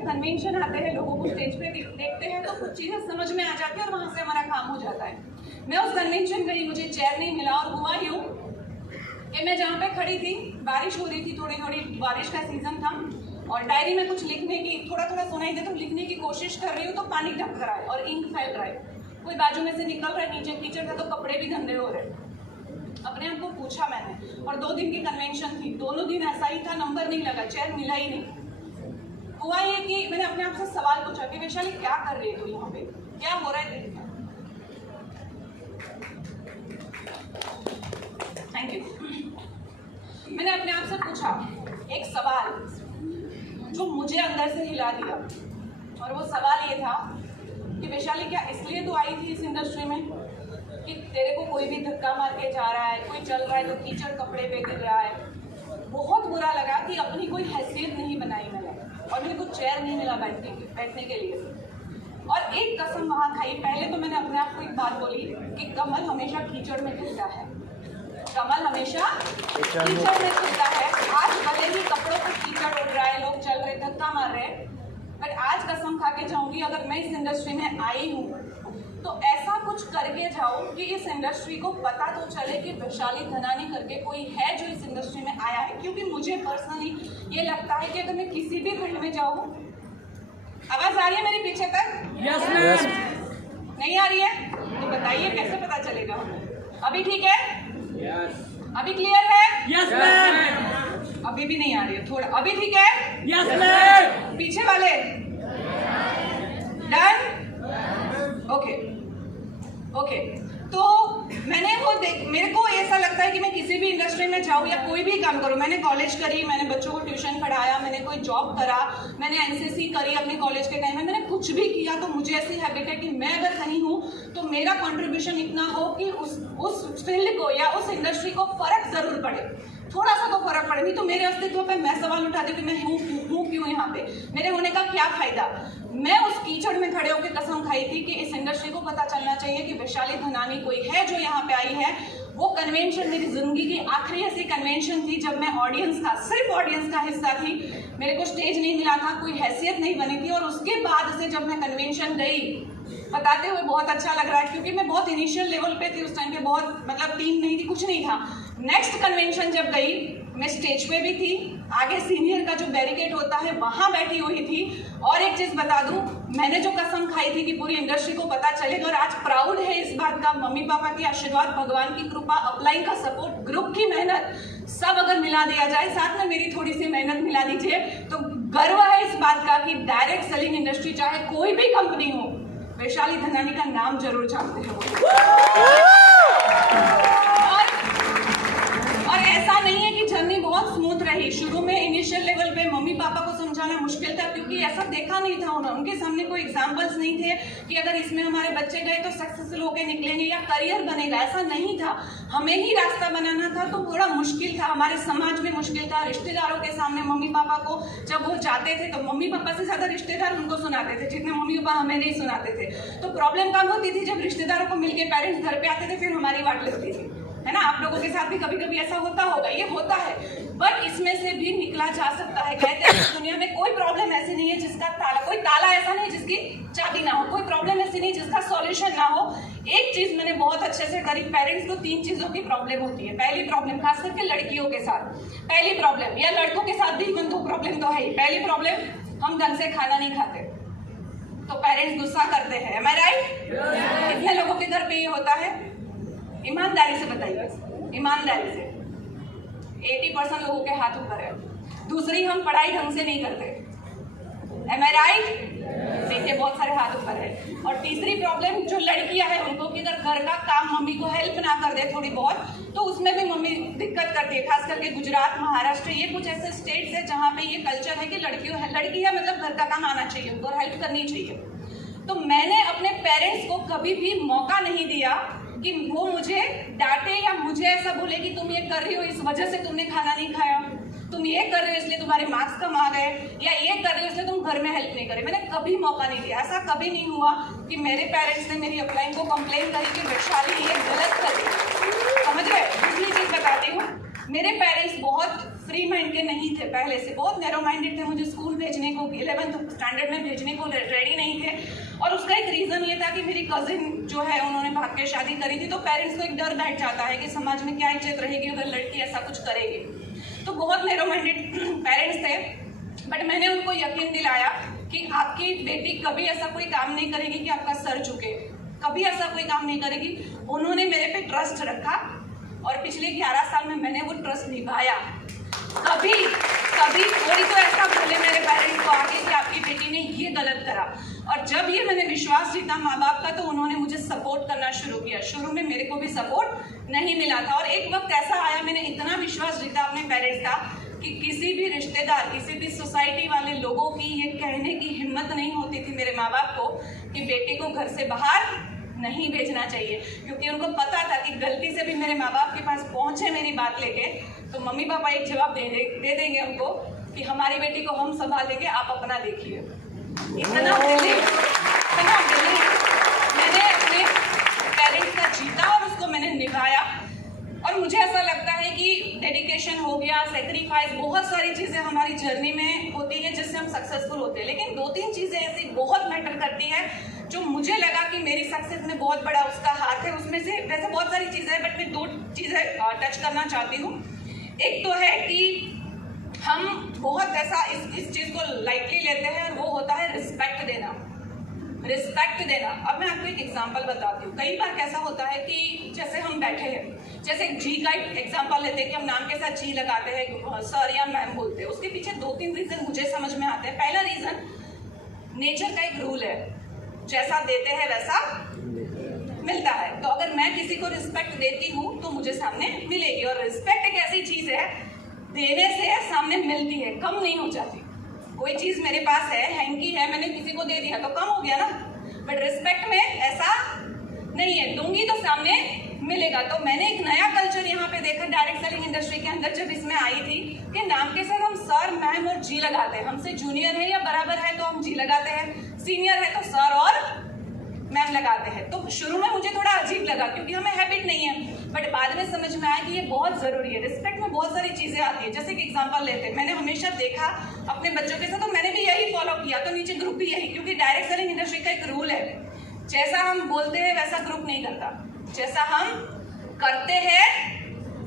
जब कन्वेंशन आते हैं, लोगों को स्टेज पे देखते हैं तो कुछ चीज़ें समझ में आ जाती है और वहाँ से हमारा काम हो जाता है। मैं उस कन्वेंशन गई, मुझे चेयर नहीं मिला और हुआ यूँ कि मैं जहाँ पे खड़ी थी, बारिश हो रही थी, थोड़ी थोड़ी बारिश का सीजन था और डायरी में कुछ लिखने की, थोड़ा थोड़ा सुनाई दे तो लिखने की कोशिश कर रही हूँ तो पानी टपक रहा है और इंक फैल रहा है, कोई बाजू में से निकल रहा है, नीचे कीचड़ था तो कपड़े भी गंदे हो रहे। अपने आप को पूछा मैंने, और 2 दिन की कन्वेंशन थी, दोनों दिन ऐसा ही था, नंबर नहीं लगा, चेयर मिला ही नहीं। हुआ ये कि मैंने अपने आप से सवाल पूछा कि वैशाली क्या कर रही है तू यहाँ पे, क्या हो रहा है? Thank you. मैंने अपने आप से पूछा एक सवाल जो मुझे अंदर से हिला दिया, और वो सवाल ये था कि वैशाली क्या इसलिए तो आई थी इस इंडस्ट्री में कि तेरे को कोई भी धक्का मार के जा रहा है, कोई चल रहा है तो कीचड़ कपड़े पे गिर रहा है। बहुत बुरा लगा कि अपनी कोई हैसियत नहीं बनाई मैंने, और मेरे को चेयर नहीं मिला बैठने के लिए। और एक कसम वहाँ खाई, पहले तो मैंने अपने आप को एक बात बोली कि कमल हमेशा कीचड़ में गिरता है, कमल हमेशा कीचड़ में गिरता है। आज भले ही कपड़ों पर कीचड़ उड़ रहा है, लोग चल रहे, धक्का मार रहे, बट आज कसम खा के जाऊंगी अगर मैं इस इंडस्ट्री में आई हूँ तो ऐसा कुछ करके जाऊँ कि इस इंडस्ट्री को पता तो चले कि वैशाली धनानी करके कोई है जो इस इंडस्ट्री में आया है। क्योंकि मुझे पर्सनली ये लगता है कि अगर मैं किसी भी फील्ड में जाऊँ, आवाज आ रही है मेरे पीछे तक? यस। नहीं आ रही है तो बताइए, कैसे पता चलेगा हमें? अभी ठीक है? यस। अभी क्लियर है? Yes ma'am. अभी भी नहीं आ रही है, थोड़ा। अभी ठीक है? Yes ma'am. पीछे वाले डन? Okay okay. तो मैंने वो मेरे को ऐसा लगता है कि मैं किसी भी इंडस्ट्री में जाऊँ या कोई भी काम करूँ, मैंने कॉलेज करी, मैंने बच्चों को ट्यूशन पढ़ाया, मैंने कोई जॉब करा, मैंने एनसीसी करी अपने कॉलेज के टाइम में, मैंने कुछ भी किया, तो मुझे ऐसी हैबिट है कि मैं अगर कहीं हूँ तो मेरा कंट्रीब्यूशन इतना हो कि उस फील्ड को या उस इंडस्ट्री को फर्क जरूर पड़े, थोड़ा सा तो फर्क पड़े। नहीं तो मेरे अस्तित्व पे मैं सवाल उठाती कि मैं हूँ क्यों यहाँ पे, मेरे होने का क्या फायदा। मैं उस कीचड़ में खड़े होकर कसम खाई थी कि इस इंडस्ट्री को पता चलना चाहिए कि वैशाली धनानी कोई है जो यहाँ पे आई है। वो कन्वेंशन मेरी जिंदगी की आखिरी ऐसी कन्वेंशन थी जब मैं ऑडियंस का, सिर्फ ऑडियंस का हिस्सा थी, मेरे को स्टेज नहीं मिला था, कोई हैसियत नहीं बनी थी। और उसके बाद से जब मैं कन्वेंशन गई, बताते हुए बहुत अच्छा लग रहा है क्योंकि मैं बहुत इनिशियल लेवल पे थी उस टाइम पे, बहुत मतलब टीम नहीं थी, कुछ नहीं था। नेक्स्ट कन्वेंशन जब गई, मैं स्टेज पे भी थी, आगे सीनियर का जो बैरिकेड होता है वहां बैठी हुई थी। और एक चीज बता दूं, मैंने जो कसम खाई थी कि पूरी इंडस्ट्री को पता चलेगा, और आज प्राउड है इस बात का, मम्मी पापा की आशीर्वाद, भगवान की कृपा, अपलाइन का सपोर्ट, ग्रुप की मेहनत, सब अगर मिला दिया जाए, साथ में मेरी थोड़ी सी मेहनत मिला दीजिए, तो गर्व है इस बात का कि डायरेक्ट सेलिंग इंडस्ट्री चाहे कोई भी कंपनी हो, वैशाली धनानी का नाम जरूर जानते हैं वो। और ऐसा नहीं है कि जर्नी बहुत स्मूथ रही। शुरू में इनिशियल लेवल पे मम्मी पापा को समझाना मुश्किल था क्योंकि ऐसा देखा नहीं था उनके सामने कोई एग्जाम्पल्स नहीं थे कि अगर इसमें हमारे बच्चे गए तो सक्सेसफुल होकर निकलेंगे या करियर बनेगा, ऐसा नहीं था। हमें ही रास्ता बनाना था, तो थोड़ा मुश्किल था, हमारे समाज में मुश्किल था। रिश्तेदारों के सामने मम्मी पापा को जब वो जाते थे तो मम्मी पापा से ज्यादा रिश्तेदार उनको सुनाते थे, जितने मम्मी पापा हमें नहीं सुनाते थे। तो प्रॉब्लम कब होती थी? जब रिश्तेदारों को मिलके पेरेंट्स घर पे आते थे, फिर हमारी वाट लगती थी, है ना। आप लोगों के साथ भी कभी कभी ऐसा होता होगा, ये होता है, बट इसमें से भी निकला जा सकता है। कहते हैं इस दुनिया में कोई प्रॉब्लम ऐसी नहीं है जिसका ताला, कोई ताला ऐसा नहीं जिसकी चाबी ना हो, कोई प्रॉब्लम ऐसी नहीं जिसका सॉल्यूशन ना हो। एक चीज मैंने बहुत अच्छे से करी, पेरेंट्स को 3 चीजों की प्रॉब्लम होती है। पहली प्रॉब्लम, खास करके लड़कियों के साथ पहली प्रॉब्लम, या लड़कों के साथ भी 2 प्रॉब्लम तो है ही। पहली प्रॉब्लम, हम ढंग से खाना नहीं खाते तो पेरेंट्स गुस्सा करते हैं, एम आई राइट? कितने लोगों के घर पे ये होता है? ईमानदारी से बताइए, ईमानदारी से 80% लोगों के हाथ ऊपर है। दूसरी, हम पढ़ाई ढंग से नहीं करते, एम आई राइट? देखिए बहुत सारे हाथ ऊपर है। और तीसरी प्रॉब्लम जो लड़कियां हैं उनको, कि अगर घर का काम मम्मी को हेल्प ना कर दे थोड़ी बहुत, तो उसमें भी मम्मी दिक्कत करती है। खास करके गुजरात, महाराष्ट्र, ये कुछ ऐसे स्टेट्स है जहाँ पे ये कल्चर है कि लड़की है मतलब घर का काम आना चाहिए, उनको हेल्प करनी चाहिए। तो मैंने अपने पेरेंट्स को कभी भी मौका नहीं दिया कि वो मुझे डांटे या मुझे ऐसा बोले कि तुम ये कर रही हो इस वजह से तुमने खाना नहीं खाया, तुम ये कर रहे हो इसलिए तुम्हारे मार्क्स कम आ गए, या ये कर रहे हो इसलिए तुम घर में हेल्प नहीं करे। मैंने कभी मौका नहीं दिया। ऐसा कभी नहीं हुआ कि मेरे पेरेंट्स ने मेरी अपलाइन को कंप्लेन करी कि वैशाली ये गलत कर रही है, समझ रहे? दूसरी चीज बताती हूँ, मेरे पेरेंट्स बहुत फ्री माइंड के नहीं थे, पहले से बहुत नैरो माइंडेड थे। मुझे स्कूल भेजने को 11th स्टैंडर्ड में भेजने को रेडी नहीं थे। और उसका एक रीज़न ये था कि मेरी कजिन जो है उन्होंने भाग के शादी करी थी, तो पेरेंट्स को एक डर बैठ जाता है कि समाज में क्या इज्जत रहेगी अगर लड़की ऐसा कुछ करेगी। तो बहुत नैरो माइंडेड पेरेंट्स थे। बट मैंने उनको यकीन दिलाया कि आपकी बेटी कभी ऐसा कोई काम नहीं करेगी कि आपका सर झुके, कभी ऐसा कोई काम नहीं करेगी। उन्होंने मेरे पे ट्रस्ट रखा और पिछले 11 साल में मैंने वो ट्रस्ट निभाया। कभी कभी कोई तो ऐसा बोले मेरे पेरेंट्स को आके कि आपकी बेटी ने ये गलत करा, और जब ये मैंने विश्वास जीता माँ बाप का, तो उन्होंने मुझे सपोर्ट करना शुरू किया। शुरू में मेरे को भी सपोर्ट नहीं मिला था, और एक वक्त ऐसा आया मैंने इतना विश्वास जीता अपने पेरेंट्स का कि किसी भी रिश्तेदार, किसी भी सोसाइटी वाले लोगों की ये कहने की हिम्मत नहीं होती थी मेरे माँ बाप को कि बेटी को घर से बाहर नहीं भेजना चाहिए, क्योंकि उनको पता था कि गलती से भी मेरे माँ बाप के पास पहुंचे मेरी बात लेके तो मम्मी पापा एक जवाब दे देंगे हमको कि हमारी बेटी को हम संभाल लेंगे, आप अपना देखिए। इतना बिलीव मैंने अपने पेरेंट्स का जीता और उसको मैंने निभाया। और मुझे ऐसा लगता है कि डेडिकेशन हो गया, सेक्रीफाइस, बहुत सारी चीज़ें हमारी जर्नी में होती है जिससे हम सक्सेसफुल होते हैं, लेकिन 2-3 चीज़ें ऐसी बहुत मैटर करती हैं जो मुझे लगा कि मेरी सक्सेस में बहुत बड़ा उसका हाथ है। उसमें से वैसे बहुत सारी चीज़ें हैं, बट मैं 2 चीज़ें टच करना चाहती हूँ। एक तो है कि हम बहुत ऐसा इस चीज़ को लाइटली लेते हैं, और वो होता है रिस्पेक्ट देना। रिस्पेक्ट देना। अब मैं आपको एक एग्जांपल बताती हूँ। कई बार कैसा होता है कि जैसे हम बैठे हैं, जैसे जी का एग्जांपल लेते हैं कि हम नाम के साथ जी लगाते हैं, सर या मैम बोलते हैं। उसके पीछे 2-3 रीजन मुझे समझ में आते हैं। पहला रीजन, नेचर का एक रूल है, जैसा देते हैं वैसा मिलता है। तो अगर मैं किसी को रिस्पेक्ट देती हूँ तो मुझे सामने मिलेगी, और रिस्पेक्ट एक ऐसी चीज है देने से सामने मिलती है, कम नहीं हो जाती। कोई चीज मेरे पास है, हैंकी है, मैंने किसी को दे दिया तो कम हो गया ना, बट रिस्पेक्ट में ऐसा नहीं है, दूंगी तो सामने मिलेगा। तो मैंने एक नया कल्चर यहाँ पे देखा डायरेक्ट सेलिंग इंडस्ट्री के अंदर, जब इसमें आई थी कि नाम के साथ हम सर, मैम और जी लगाते हैं। हमसे जूनियर है या बराबर है तो हम जी लगाते हैं, सीनियर है तो सर और मैम लगाते हैं। तो शुरू में मुझे थोड़ा अजीब लगा क्योंकि हमें हैबिट नहीं है, बट बाद में समझ में आया कि ये बहुत जरूरी है। रिस्पेक्ट में बहुत सारी चीजें आती है। जैसे कि एग्जांपल लेते हैं, मैंने हमेशा देखा अपने बच्चों के साथ, तो मैंने भी यही फॉलो किया, तो नीचे ग्रुप भी यही, क्योंकि डायरेक्ट सेलिंग इंडस्ट्री का एक रूल है, जैसा हम बोलते हैं वैसा ग्रुप नहीं करता, जैसा हम करते हैं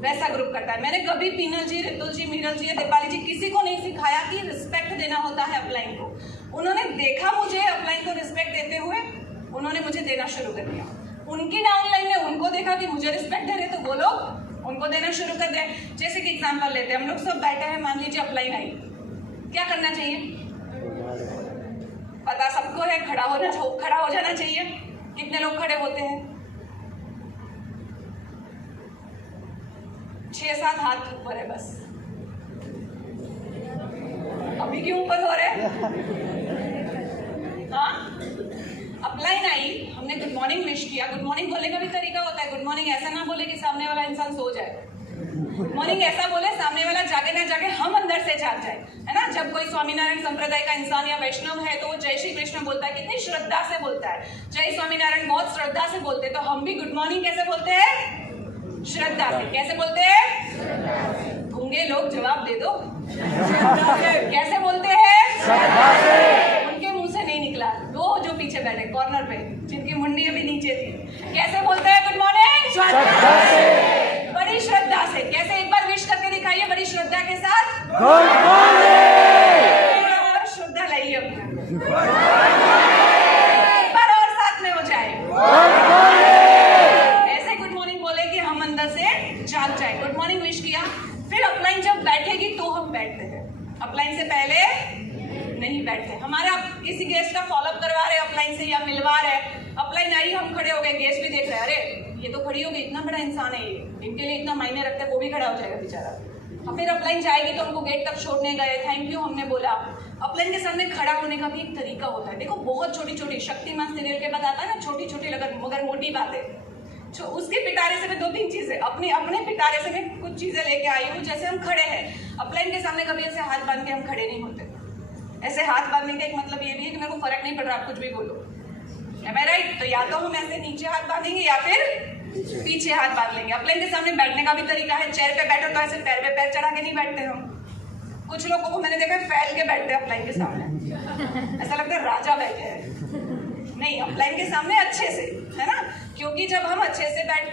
वैसा ग्रुप करता है। मैंने कभी पीनल जी, रितुल जी, मीरल जी या दीपाली जी किसी को नहीं सिखाया कि रिस्पेक्ट देना होता है अपलाइन को। उन्होंने देखा मुझे अपलाइन को रिस्पेक्ट देते हुए, उन्होंने मुझे देना शुरू कर दिया। उनकी डाउनलाइन ने उनको देखा कि मुझे रिस्पेक्ट दे रहे, तो वो लोग उनको देना शुरू कर दे। जैसे कि एग्जांपल लेते हैं, हम लोग सब बैठे हैं, मान लीजिए अपलाइन आई, क्या करना चाहिए? पता सबको है, खड़ा हो जाना चाहिए। कितने लोग खड़े होते हैं? 6-7 हाथ ऊपर है बस। अभी क्यों ऊपर हो रहे हैं? हाँ, अपलाइन आई, हमने गुड मॉर्निंग विश किया। गुड मॉर्निंग बोलने का भी तरीका होता है। गुड मॉर्निंग ऐसा ना बोले कि सामने वाला इंसान सो जाए, गुड मॉर्निंग ऐसा बोले सामने वाला जागे ना जागे, हम अंदर से जाग जाए, है ना। जब कोई स्वामीनारायण संप्रदाय का इंसान या वैष्णव है तो वो जय श्री कृष्ण बोलता है, कितनी श्रद्धा से बोलता है, जय स्वामीनारायण बहुत श्रद्धा से बोलते हैं। तो हम भी गुड मॉर्निंग कैसे बोलते हैं? श्रद्धा से। कैसे बोलते हैं? गूंगे लोग जवाब दे दो, कैसे बोलते हैं? उनके मुंह से नहीं निकला। दो जो पीछे बैठे कॉर्नर पे, जिनकी मुंडी अभी नीचे थी, कैसे बोलते हैं गुड मॉर्निंग? बड़ी श्रद्धा से। कैसे? एक बार विश करके दिखाइए बड़ी श्रद्धा के साथ। Good morning. और श्रद्धा लाइए अपना, एक बार और साथ में हो जाए, ऐसे गुड मॉर्निंग बोले कि हम अंदर से जाग जाए। गुड मॉर्निंग विश किया, फिर अपलाइन जब बैठेगी तो हम बैठते हैं, अपलाइन से पहले नहीं बैठते। हमारे आप किसी गेस्ट का फॉलोअप करवा रहे अपलाइन से या मिलवा रहे, अपलाइन आई, हम खड़े हो गए, गेस्ट भी देख रहे हैं, अरे ये तो खड़ी हो गई, इतना बड़ा इंसान है ये, इनके लिए इतना मायने रखता है, वो भी खड़ा हो जाएगा बेचारा। और फिर अपलाइन जाएगी तो उनको गेट तक छोड़ने गए, थैंक यू हमने बोला। अपलाइन के सामने खड़ा होने का भी एक तरीका होता है। देखो बहुत छोटी छोटी, शक्तिमान सीरियल के बाद आता है ना, छोटी छोटी मगर मोटी बातें, तो उसके पिटारे से मैं 2-3 चीजें अपने पिटारे से मैं कुछ चीजें लेके आई हूँ। जैसे हम खड़े हैं अपलाइन के सामने, कभी ऐसे हाथ बांध के हम खड़े नहीं होते। ऐसे हाथ बांधने का एक मतलब ये भी है कि मेरे को फर्क नहीं पड़ रहा, आप कुछ भी बोलो, एम आई राइट? तो या तो हम ऐसे नीचे हाथ बांधेंगे या फिर पीछे हाथ बांध लेंगे। अपलाइन के सामने बैठने का भी तरीका है, चेयर पे बैठो तो ऐसे पैर पे पैर चढ़ा के नहीं बैठते हम। कुछ लोगों को मैंने देखा है फैल के बैठते हैं अपलाइन के सामने, ऐसा लगता है राजा बैठे हैं। नहीं, अपलाइन के सामने अच्छे से, है ना, क्योंकि जब हम अच्छे से बैठते